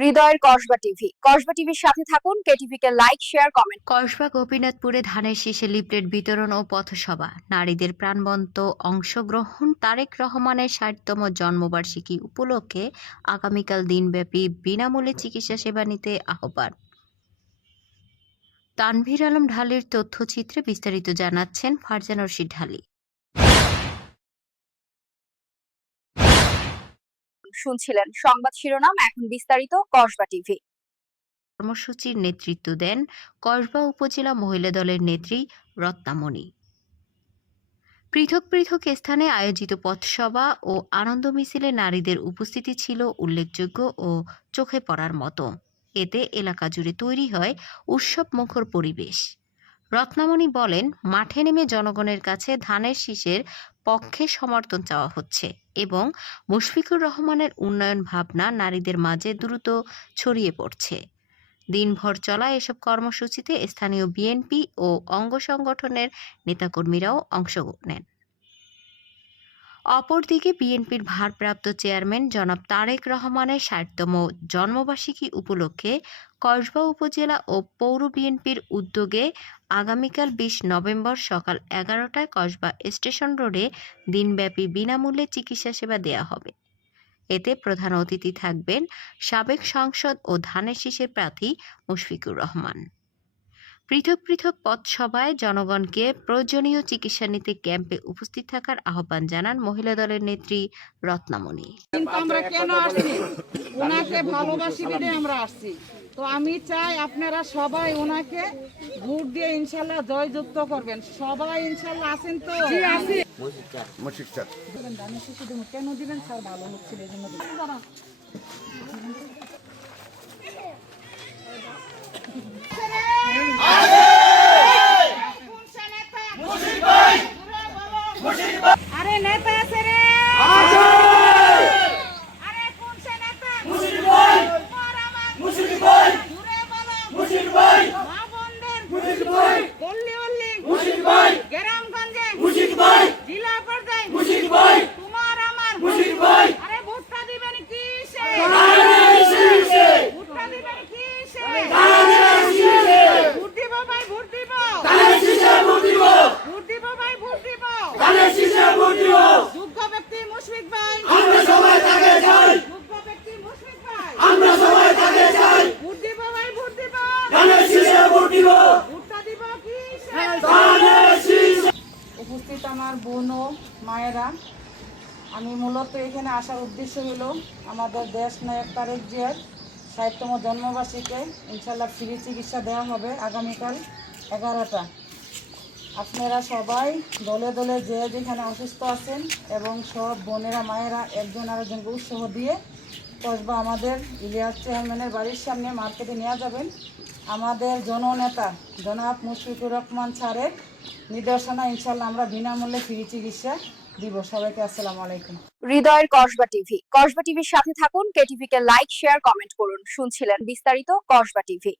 হৃদয়ের কসবা টিভি। কসবা টিভির সাথে থাকুন কেটিভি কে লাইক, শেয়ার, কমেন্ট। কসবা গোপীনাথপুরে ধানের শীষে লিফলেট বিতরণ ও পথসভা। নারীদের প্রাণবন্ত অংশগ্রহণ তারেক রহমানের ষাটতম জন্মবার্ষিকী উপলক্ষে আগামীকাল দিনব্যাপী বিনামূল্যে চিকিৎসা সেবা নিতে আহ্বান। তানভীর আলম ঢালির তথ্যচিত্রে বিস্তারিত জানাচ্ছেন ফারজান রশিদ ঢালি। শুনছিলেন। সংবাদ শিরোনাম এখন বিস্তারিত কসবা টিভি। কর্মসূচির নেতৃত্ব দেন কসবা উপজেলা মহিলা দলের নেত্রী রত্নামণি পৃথক পৃথক স্থানে আয়োজিত পথসভা ও আনন্দ মিছিলে নারীদের উপস্থিতি ছিল উল্লেখযোগ্য ও চোখে পড়ার মতো। এতে এলাকা জুড়ে তৈরি হয় উৎসব মুখর পরিবেশ। রত্নামণি বলেন, মাঠে নেমে জনগণের কাছে ধানের শীষের পক্ষে সমর্থন চাওয়া হচ্ছে এবং মুশফিকুর রহমানের উন্নয়ন ভাবনা নারীদের মাঝে দ্রুত ছড়িয়ে পড়ছে। দিনভর চলা এসব কর্মসূচিতে স্থানীয় বিএনপি ও অঙ্গ সংগঠনের নেতাকর্মীরাও অংশ নেন। অপরদিকে বিএনপির ভারপ্রাপ্ত চেয়ারম্যান জনাব তারেক রহমানের ষাটতম জন্মবার্ষিকী উপলক্ষে কসবা উপজেলা ও পৌর বিএনপির উদ্যোগে আগামীকাল বিশ নভেম্বর সকাল এগারোটায় কসবা স্টেশন রোডে দিনব্যাপী বিনামূল্যে চিকিৎসা সেবা দেওয়া হবে। এতে প্রধান অতিথি থাকবেন সাবেক সাংসদ ও ধানের শীষের প্রার্থী মুশফিকুর রহমান। পৃথক পৃথক পথসভায় জনগণকে প্রয়োজনীয় চিকিৎসা নিতে ক্যাম্পে উপস্থিত থাকার আহ্বান জানান মহিলা দলের নেত্রী রত্নামণি। কিন্তু আমরা কেন আসছি? ওনাকে ভালোবাসি আমরা আসছি। তো আমি চাই আপনারা সবাই ওনাকে ভোট দিয়ে ইনশাল্লাহ জয়যুক্ত করবেন। সবাই ইনশাল্লাহ আছেন তো। কেন দিবেন? স্যার ভালো লোক এই জন্য দিবেন। দাঁড়াও। আরে নেতা আছে রে। আরে কোন সে নেতা? মুশির ভাই মুশির ভাই। মুশির ভাই। মা বোনদের। মুশির ভাই গল্লি গল্লি মুশির ভাই গ্রামগঞ্জে মুশির ভাই জেলা পর্যায়ে মুশির ভাই তোমার আমার মুশির ভাই আরে ভোটটা দিবেন কি সে শীষে ভোটটা দিবেন কি সে শীষে ভোট দিব ভাই ভোট দিব শীষে ভোট দিব ভোট দিব ভাই ভোট দিব শীষে ভোট দিব যোগ্য ব্যক্তি মুশফিক ভাই আমরা সবাই তাকে চাই যোগ্য ব্যক্তি মুশফিক ভাই আমরা সবাই তাকে চাই ভোট দিব ভাই ভোট দিব শীষে ভোট উপস্থিত আমার বোন ও মায়েরা। আমি মূলত এখানে আসার উদ্দেশ্য হলো আমাদের দেশ নায়ক তারেক জিয়ার ষাটতম জন্মবার্ষিকে ইনশাল্লাহ ফ্রি চিকিৎসা দেওয়া হবে আগামীকাল এগারোটা। আপনারা সবাই দলে দলে যে যেখানে অসুস্থ আছেন এবং সব বোনেরা মায়েরা একজন আরেকজনকে উৎসাহ দিয়ে কসবা আমাদের ইলিয়াস চেয়ারম্যানের বাড়ির সামনে মার্কেটে নিয়ে যাবেন। আমাদের জননেতা জনাব মুশফিকুর রহমান স্যারের নির্দেশনা ইনশাল্লাহ আমরা বিনামূল্যে ফ্রি চিকিৎসা দিব। সবাইকে আসসালামু আলাইকুম। হৃদয়ের কসবা টিভি। কসবা টিভির সাথে থাকুন কেটিভি কে লাইক, শেয়ার, কমেন্ট করুন। শুনছিলেন বিস্তারিত কসবা টিভি।